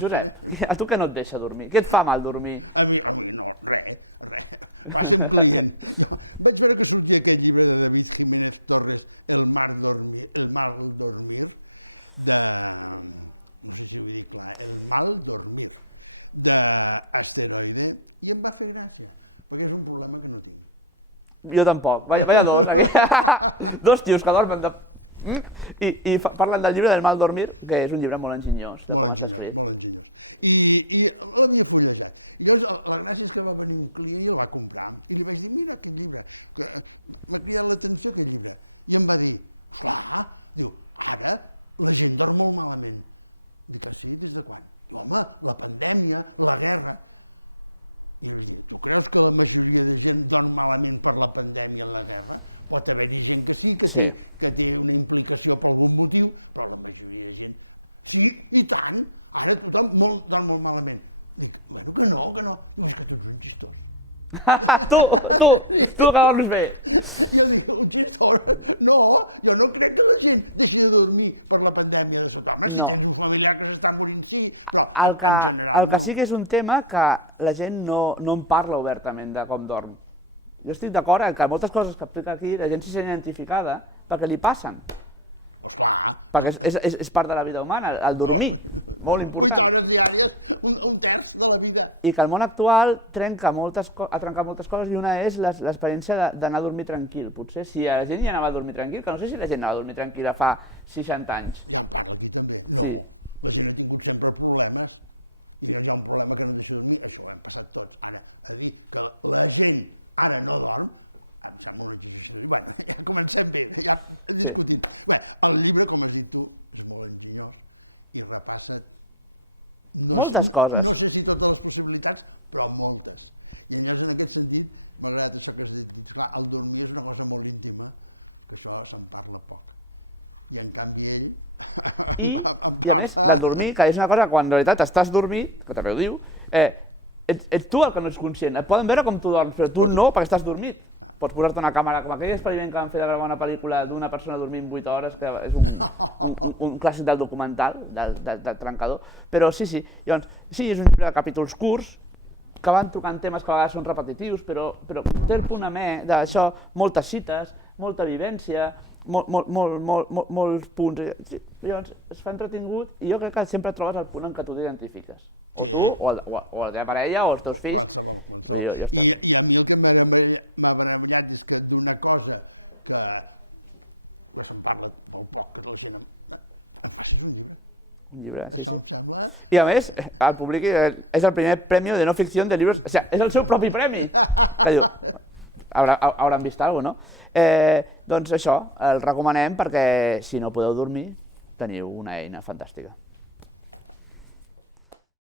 Josep, a tu què no et deixa dormir? Què et fa mal dormir? Jo tampoc. Vaya dos, aquí. Dos tios que dormen de... I parlen del llibre del mal dormir, que és un llibre molt enginyós de com està escrit. La majoria de gent van malament per la pandèmia a la Terra, pot haver gent que sí, que té una implicació per algun motiu, però la majoria de gent sí, i tant, ara tothom molt malament. Dic, que no, que Tu que dorms bé. No, jo no crec que la gent tingui de dormir per la pandèmia de tothom. No. El que sí que és un tema que la gent no en parla obertament de com dorm. Jo estic d'acord que moltes coses que explica aquí la gent s'hi sent identificada perquè li passen. Perquè és part de la vida humana, el dormir, molt important. I que el món actual ha trencat moltes coses i una és l'experiència d'anar a dormir tranquil. Potser si la gent ja anava a dormir tranquil, que no sé si la gent anava a dormir tranquil·la fa 60 anys. Sí. Sí. Moltes coses. I a més, del dormir, que és una cosa quan en realitat estàs dormit, que també ho diu, ets tu el que no ets conscient. Et poden veure com tu dorms, però tu no, perquè estàs dormit. Pots posar-te una càmera, com aquell experiment que van fer de gravar una pel·lícula d'una persona dormint 8 hores, que és un clàssic del documental, del trencador, però sí, llavors, sí, és un llibre de capítols curts, que van tocant temes que a vegades són repetitius, però té el punt amè d'això, moltes cites, molta vivència, molts punts, llavors es fa entretingut i jo crec que sempre trobes el punt en què tu t'identifiques, o tu, o la teva parella, o els teus fills, jo està. Una cosa un llibre, sí. I a més, el publiqui, és el primer premi de no ficció de llibres, o sigui, és el seu propi premi, que diu, hauran vist alguna cosa, no? Doncs això, el recomanem perquè si no podeu dormir, teniu una eina fantàstica.